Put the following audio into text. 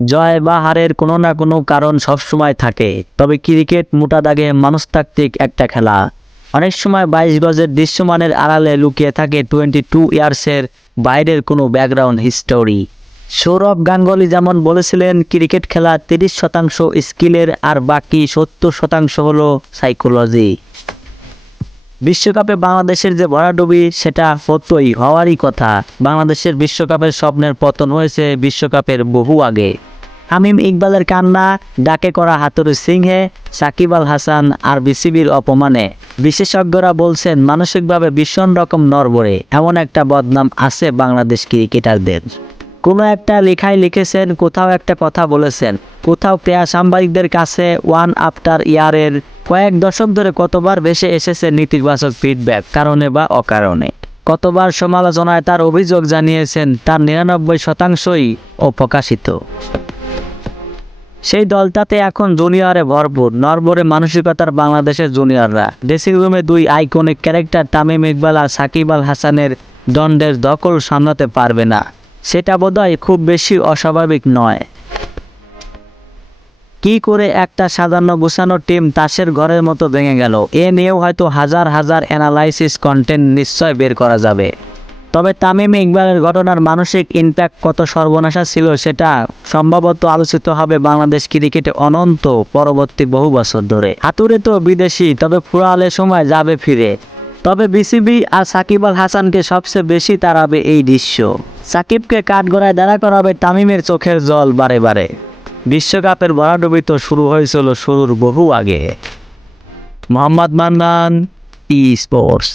জয় বা হারের কোনো না কোনো কারণ সবসময় থাকে। তবে ক্রিকেট মোটা দাগে মনস্তাত্ত্বিক একটা খেলা। অনেক সময় বাইশ গজের দৃশ্যমানের আড়ালে লুকিয়ে থাকে টোয়েন্টি টু ইয়ার্সের বাইরের কোনো ব্যাকগ্রাউন্ড হিস্টোরি। সৌরভ গাঙ্গুলি যেমন বলেছিলেন, ক্রিকেট খেলা তিরিশ শতাংশ স্কিলের আর বাকি সত্তর শতাংশ হলো সাইকোলজি। বিশ্বকাপে বাংলাদেশের যে ভরাডুবি সেটা হতোই হওয়ারই কথা। বাংলাদেশের বিশ্বকাপের স্বপ্নের পতন হয়েছে বিশ্বকাপের বহু আগে। তামিম ইকবালের কান্না, ডাকে করা হাতুড়ি সিংহে, সাকিব আল হাসান আর বিসিবির অপমানে। বিশেষজ্ঞরা বলছেন, মানসিকভাবে ভীষণ রকম নরবরে এমন একটা বদনাম আছে বাংলাদেশ ক্রিকেটারদের। কোনো একটা লেখায় লিখেছেন, কোথাও একটা কথা বলেছেন। কোথাও প্রিয়া সাংবাদিকদের কাছে ওয়ান আফটার ইয়ারের কয়েক দশক ধরে কতবার ভেসে এসেছে নেতিবাচক ফিডব্যাক কারণে বা অকারণে। কতবার সমালোচনায় তার অভিযোগ জানিয়েছেন, তার নিরানব্বই শতাংশই অপ্রকাশিত। সেই দলটাতে এখন জুনিয়রে ভরপুর, নরবরে মানসিকতার বাংলাদেশের জুনিয়ররা। ড্রেসিং রুমে দুই আইকনিক ক্যারেক্টার তামিম ইকবাল আর সাকিব আল হাসানের দণ্ডের দখল সামলাতে পারবে না। সেটা বোধহয় খুব বেশি অস্বাভাবিক নয়। কি করে একটা সাধারণ গোছানো টিম তাসের ঘরের মতো ভেঙে গেল? এ নিয়েও হয়তো হাজার হাজার অ্যানালাইসিস কন্টেন্ট নিশ্চয় বের করা যাবে। তবে তামিম ইকবালের ঘটনার মানসিক ইম্প্যাক্ট কত সর্বনাশা ছিল সেটা সম্ভবত আলোচিত হবে বাংলাদেশ ক্রিকেটে অনন্ত পরবর্তী বহু বছর ধরে। হাতুড়ে তো বিদেশি, তবে ফুরালে সময় যাবে ফিরে। তবে বিসিবি আর সাকিব আল হাসানকে সবচেয়ে বেশি তাড়াবে এই দৃশ্য। সাকিবকে কাঠগড়ায় দাঁড়া করাবে তামিমের চোখের জল বারে বারে। বিশ্বকাপের ভরাডুবি তো শুরু হয়েছিল শুরুর বহু আগে। মোহাম্মদ মান্নান ই স্পোর্টস